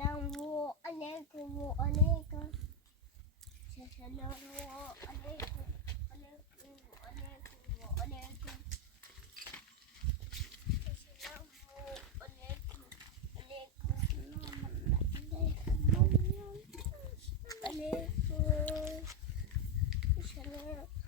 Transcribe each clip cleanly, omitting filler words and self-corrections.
السلام عليكم وعليكم السلام عليكم وعليكم وعليكم السلام عليكم عليكم عليكم السلام عليكم السلام عليكم.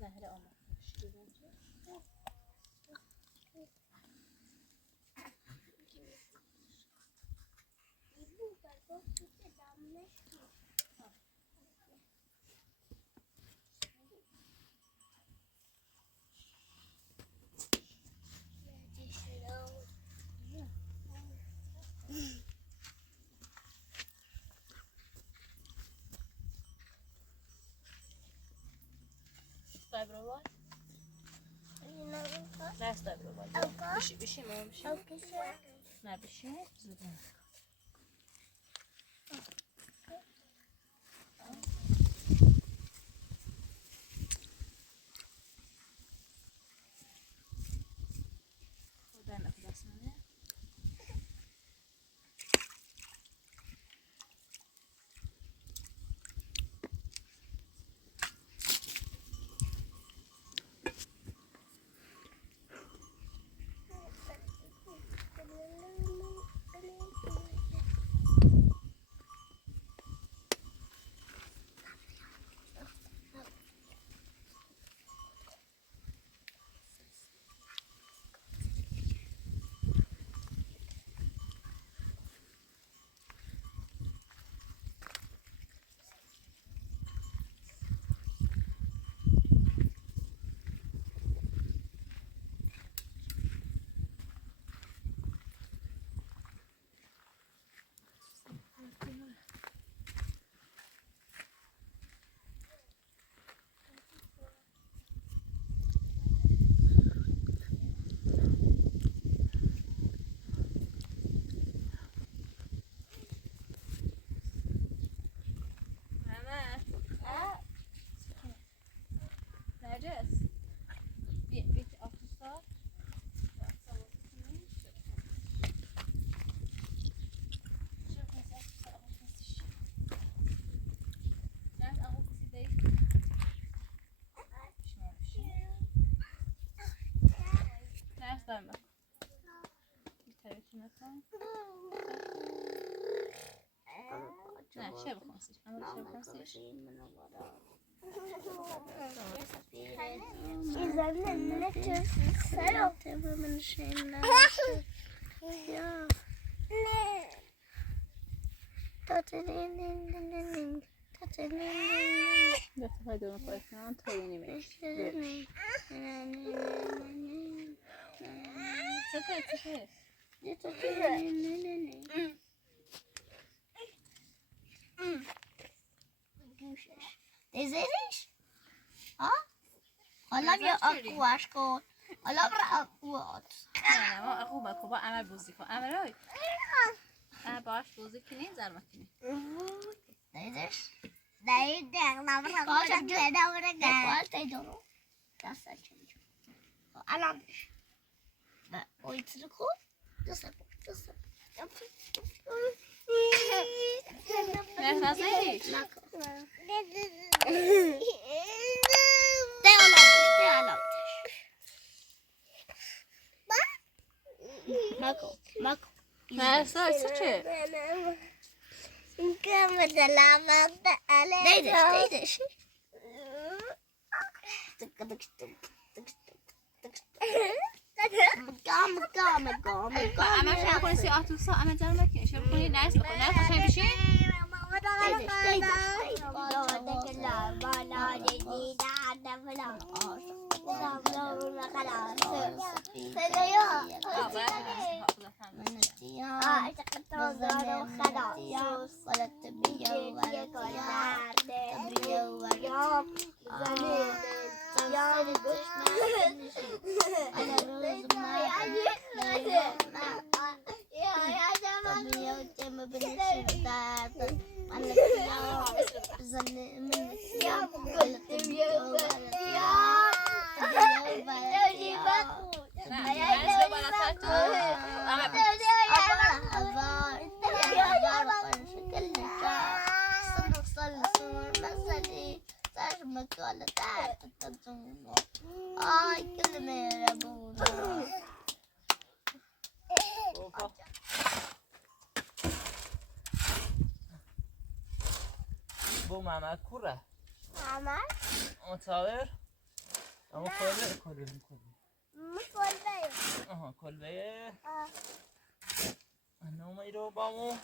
نهر آمد طيب رواد لا استاذ رواد بشي ما بشي لا بشي زودها خدانا خلاص منه نرجس بيت أفصل Tamam. Bir tanesini atalım. Ne şey bakmasın. Ama şey bakmasın. إذا نلتف سلام من شيء يا تاتنين Detta var det på ett annat höjning i mig. Sätt. تزيدش ها حالا بیا اقواش کن حالا برا اقوات نه ما اقوا با کوبا عمل بازی کن عمل باش بازی کنی زرمه کنی تزيدش دايدك نبرا باش جدا ورقة باش تيجرو كاسة تيجرو أنا مش ما ويتركو تصب نه نزدیش ماكو نه سر چه كم دلعبت عليك ديدش اما شاید کنی سیاه تو سا اما جرمه کنی شاید کنی نرس بخون نه خوشم بشین خلاص من الثياب خلاص ولا التبرية ولا الثياب تبرية ولا أنا روز ما تبرية وتم بالشداد أنا الثياب زل من الثياب ولا التبرية ولا الثياب Bu Mehmet Kure. عمل متصور؟ اما کلبه مش والبيت آها کلبه انا رو بامو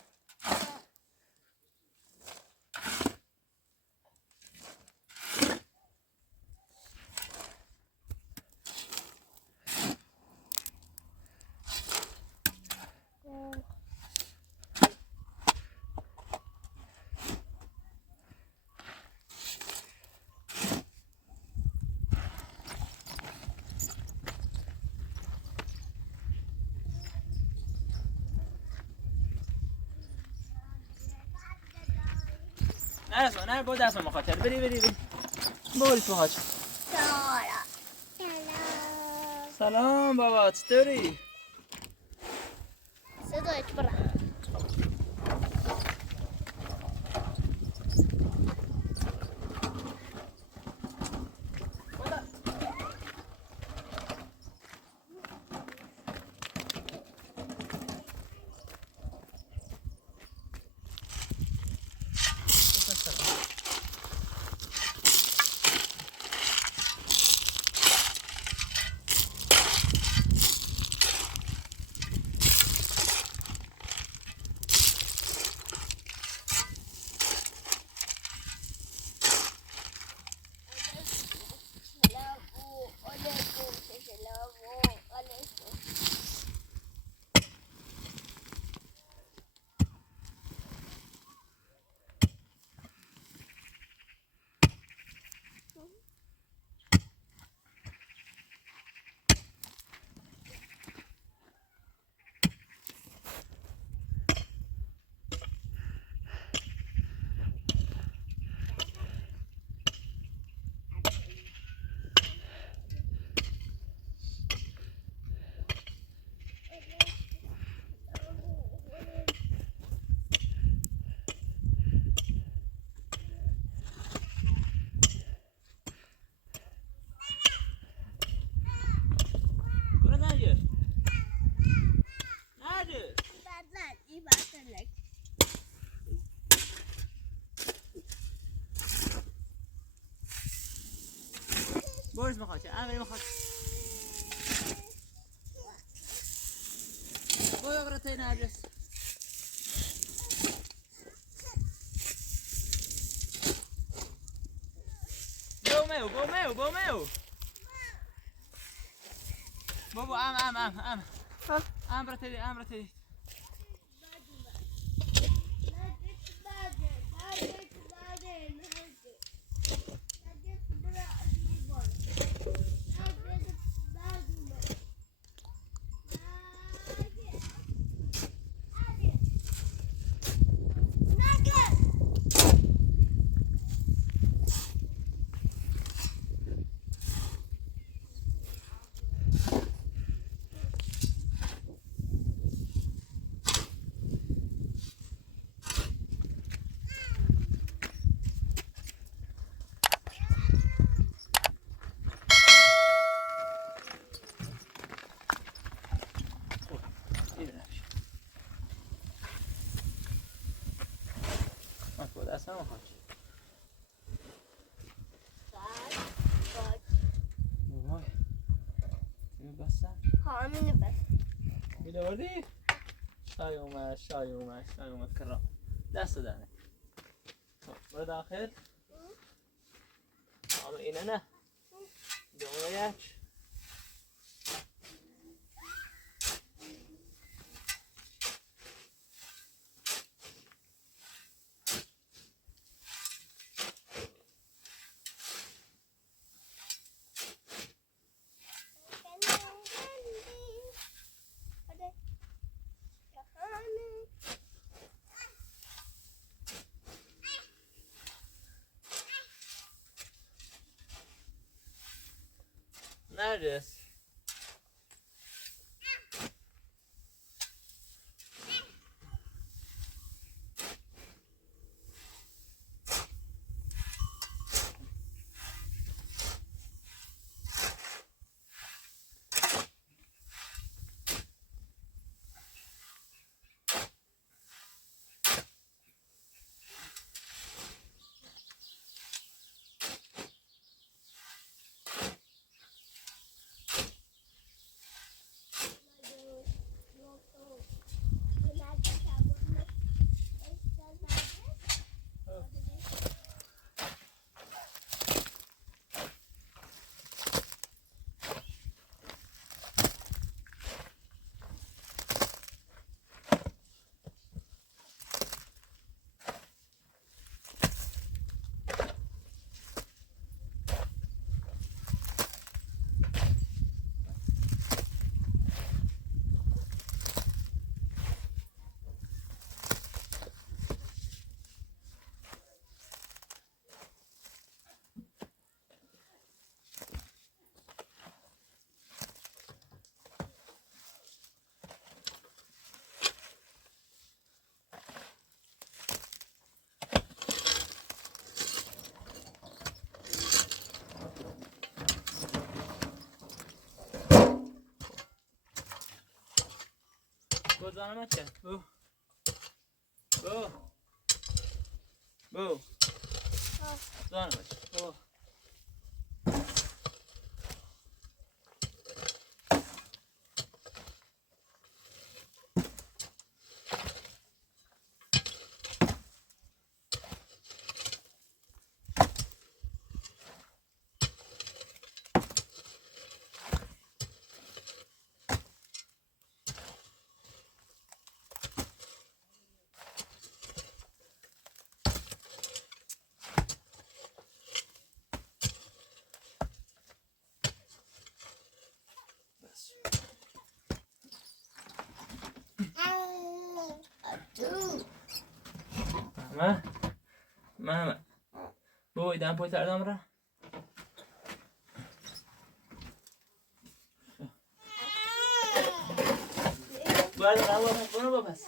نه با دست مخاطر بری بوری تو حاج سلام بابا چطوری؟ صدایت برا بورس مخاطر انا مخاطر بوي برتين ادرس بو بابا ام برتين دست نمیخواد وای اینو بستن همینه بس اینو بردی؟ شای اومد کرام دست دانه برو داخل حالا اینه نه دومه یک نرجس زانم کرد بو بو بو زانم بو محمد بو ایدم پای تردام را باید روانه کنو با پس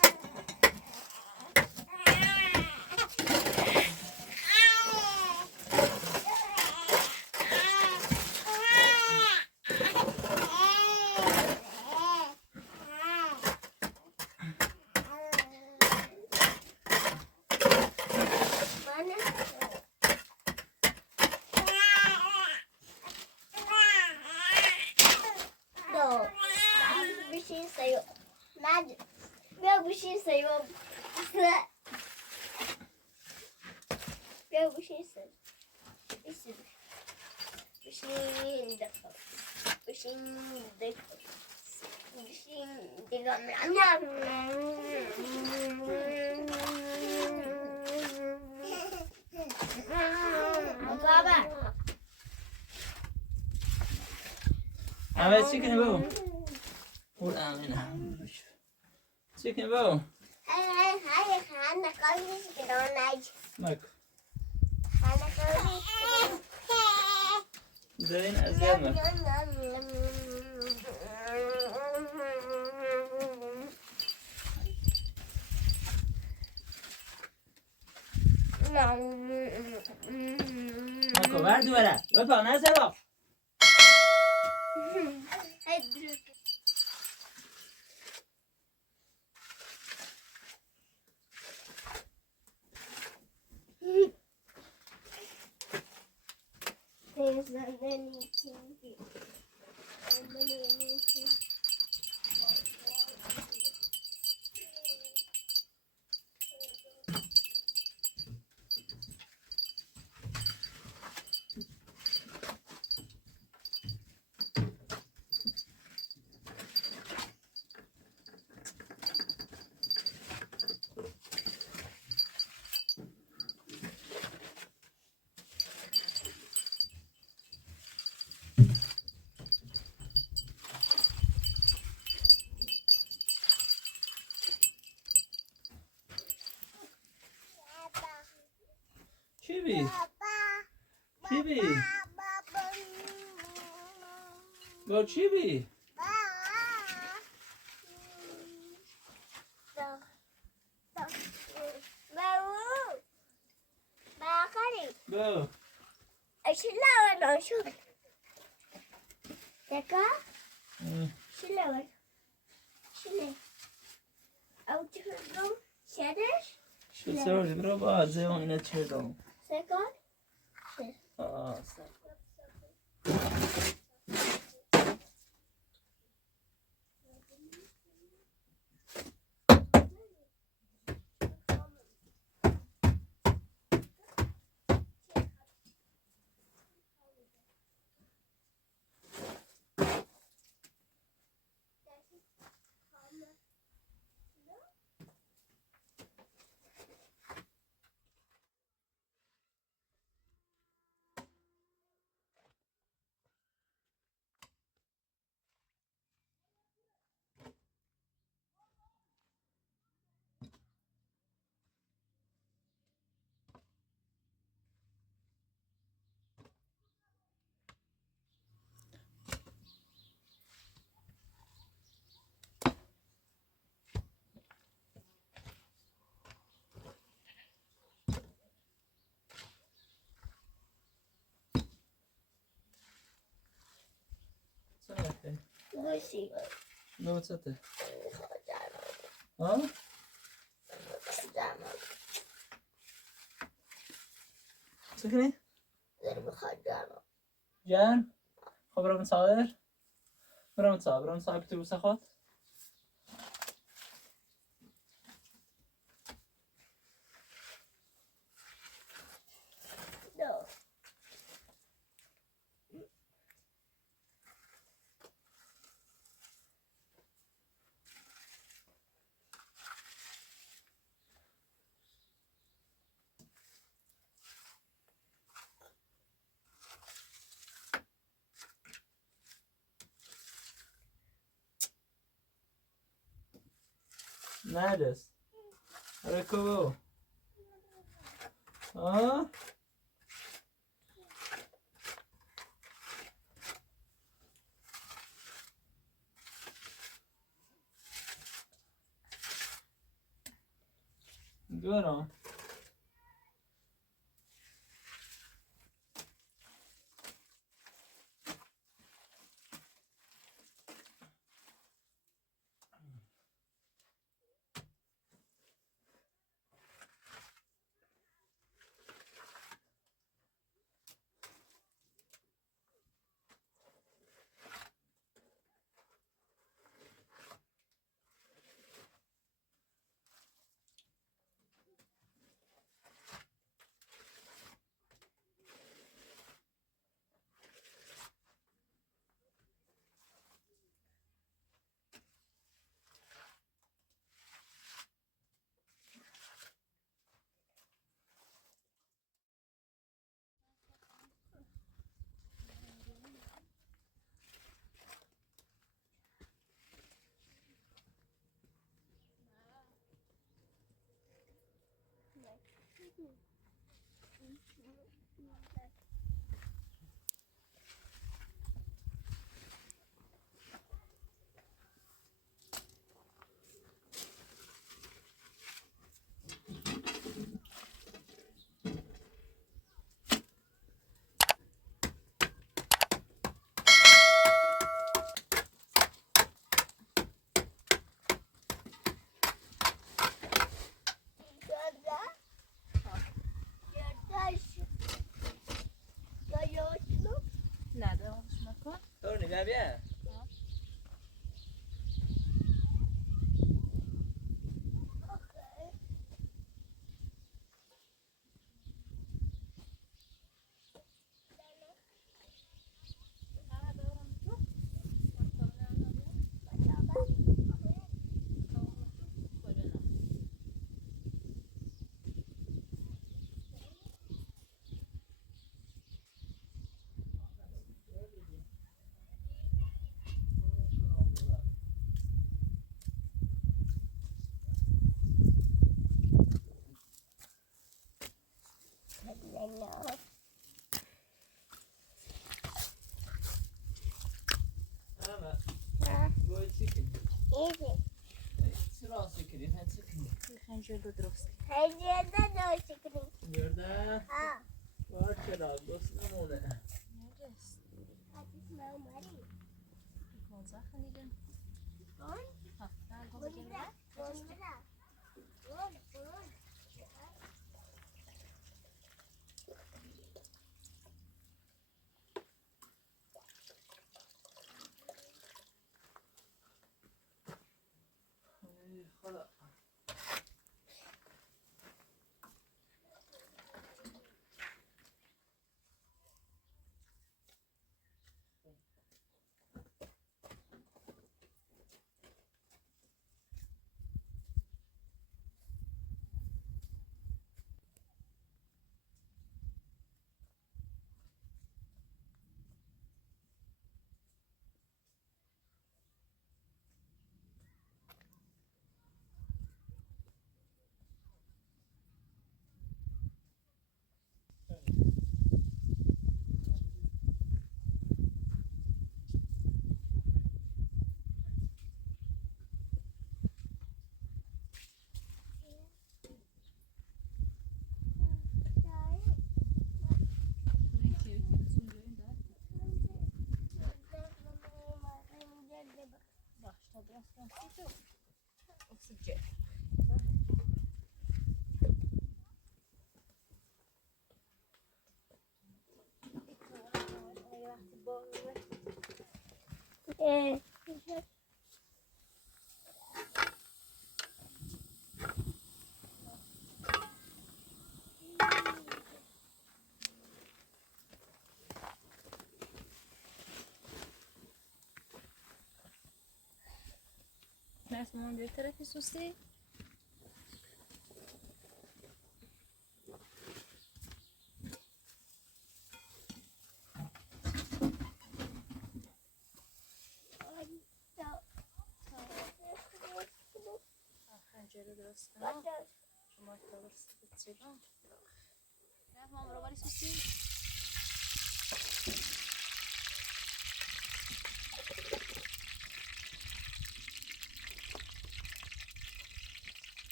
Ahmet chicken boo. Hold on in. Chicken boo. Look. Zayn azama. Marco, ver duvara. Opa, nazara. Chibi. Chibi. با چی بی؟ با شو سوری برو با عزه اون اینه چه دام آه نه چته ها چه کنی؟ جان خب برام صادر برام صادر که تو بسه خود Neredesin? Ayakkabı. Ha? Görüyorum. Viens, viens. ایزی چرا سکری هست خنجر رو درست خیلی داشتی کنی برده ها چرا دوست نمونه نرس حدیث ماماری موزه خنیدن اون ها نه گو بوده بگیر بوده اون خدا باش تا درست راستی تو اکسیژن نرس مامان بیر طرفی سوسی خنجر رو درست کنم شما تا درست بچیدم نرس مامان برو باری سوسی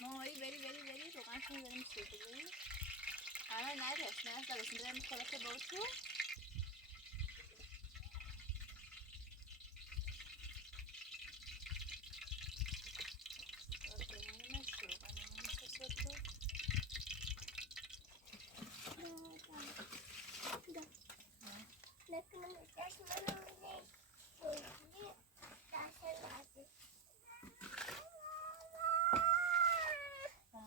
مامان بری روغن کنی بریم سوزی بری الان نرس درست میدونم خلاصه با تو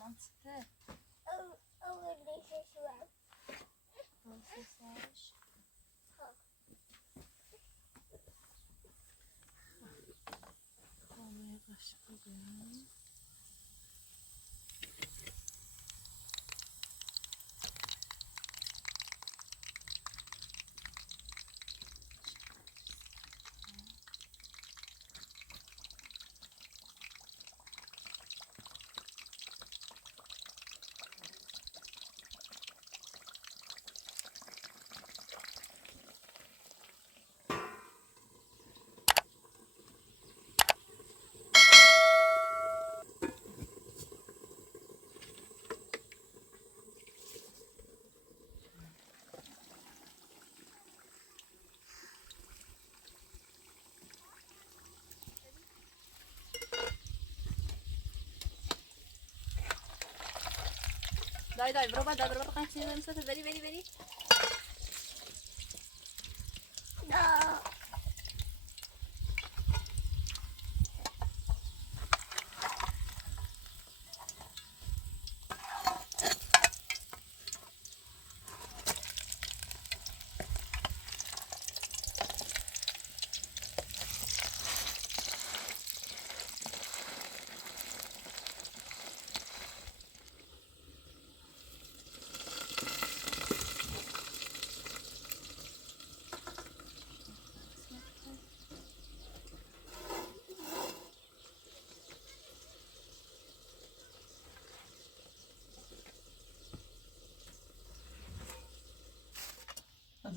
مامان سته سرش خانه باش بگم دای برو قنچی بریم سوته بری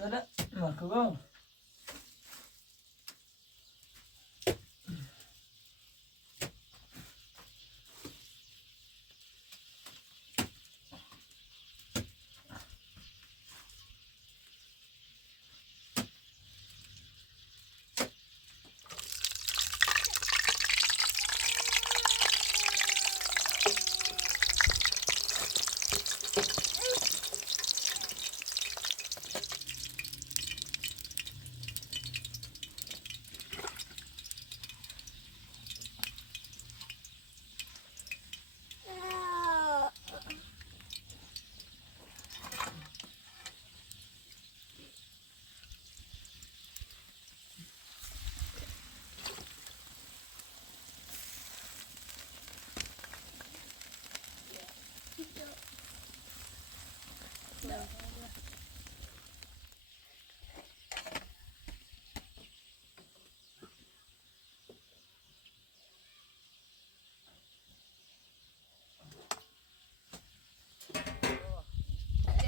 نزله مکبا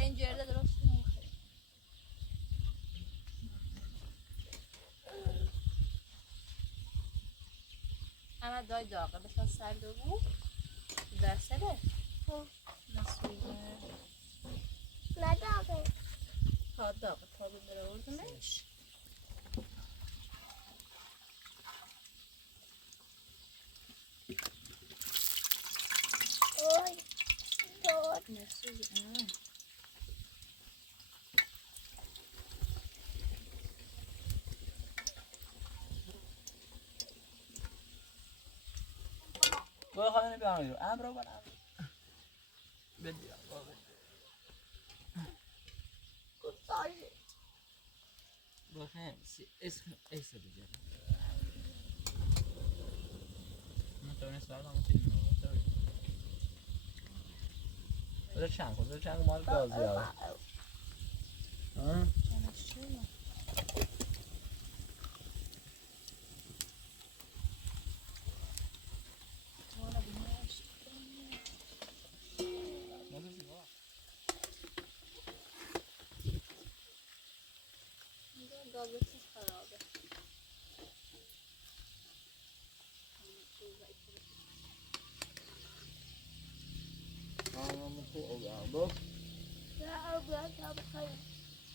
اینجوری درست نمیشه. اما دای داغه بسا سر دو بود در سره نسویه نداغه تا داغه تا ببره اردمش اوی دور نسویه برو خانه بیارم رو امرو برم بدیرم گفتاجی بخیر اسم بجرم من تو نیست برم فیلم رو بذار چند مال گازی ها گازتش خرابه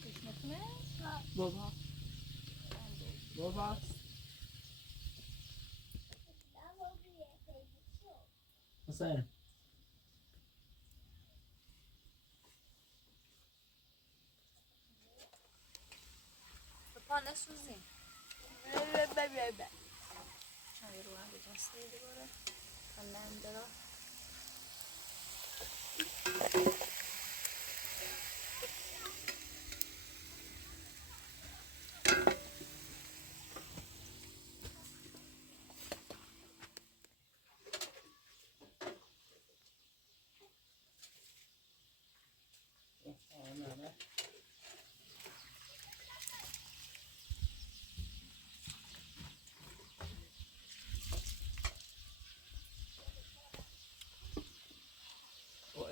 کشمکنه؟ بابا حسین پا نسوزیم چایی رو هم بجسته دوباره تا ننده را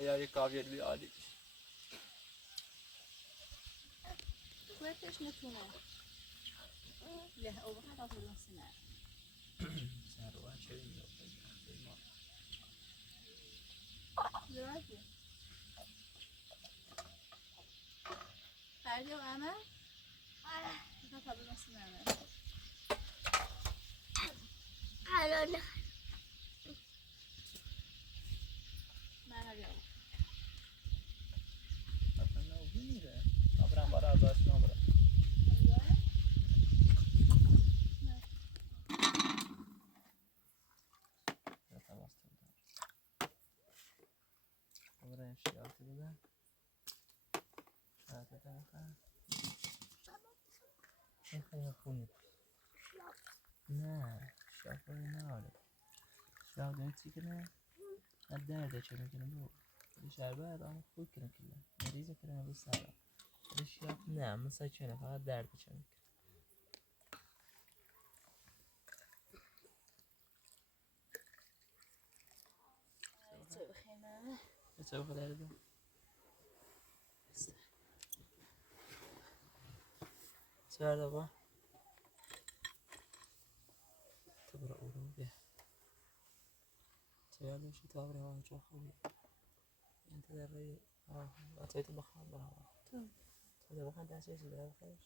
یاری کاویر بیاری کلتش نتونه یه او بخیر آفر نسینه سروان چه می‌کنی؟ زراعتی فردی و عمل؟ بخیر آفر نسینه الان من رو بیارم اصلا نوبی میره نبرم برای از دست نبرم برای اشتیاقی بودن شاید بخیر این خیلی خونی نه شاید نه آره شاید دارید چی کنه نه درده چه میکنه بو ولی شربت اما خوب کنه کلا مریضه کنه بو سرم ولی شاید نه مثلا چه نه فقط درده چه میکنه چه بخیمه چه بخیر درده سر با تبرع أوروبا سيادة شو تابرع واجه خوي أنت دري أعطيت بخان برا هذا بخان تأسيس ولا بخير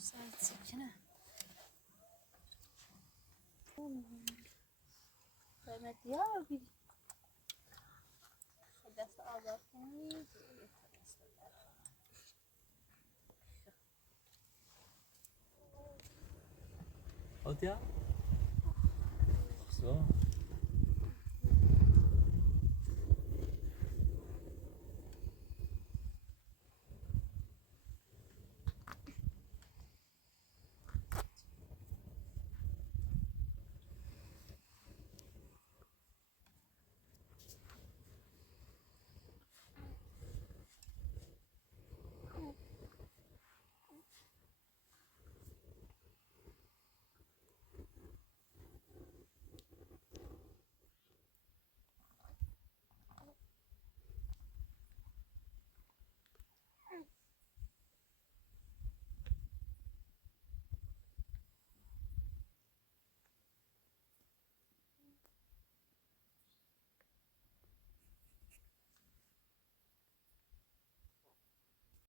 ساعت سكنة قيمة ديابي دست آزاد کنید أوديا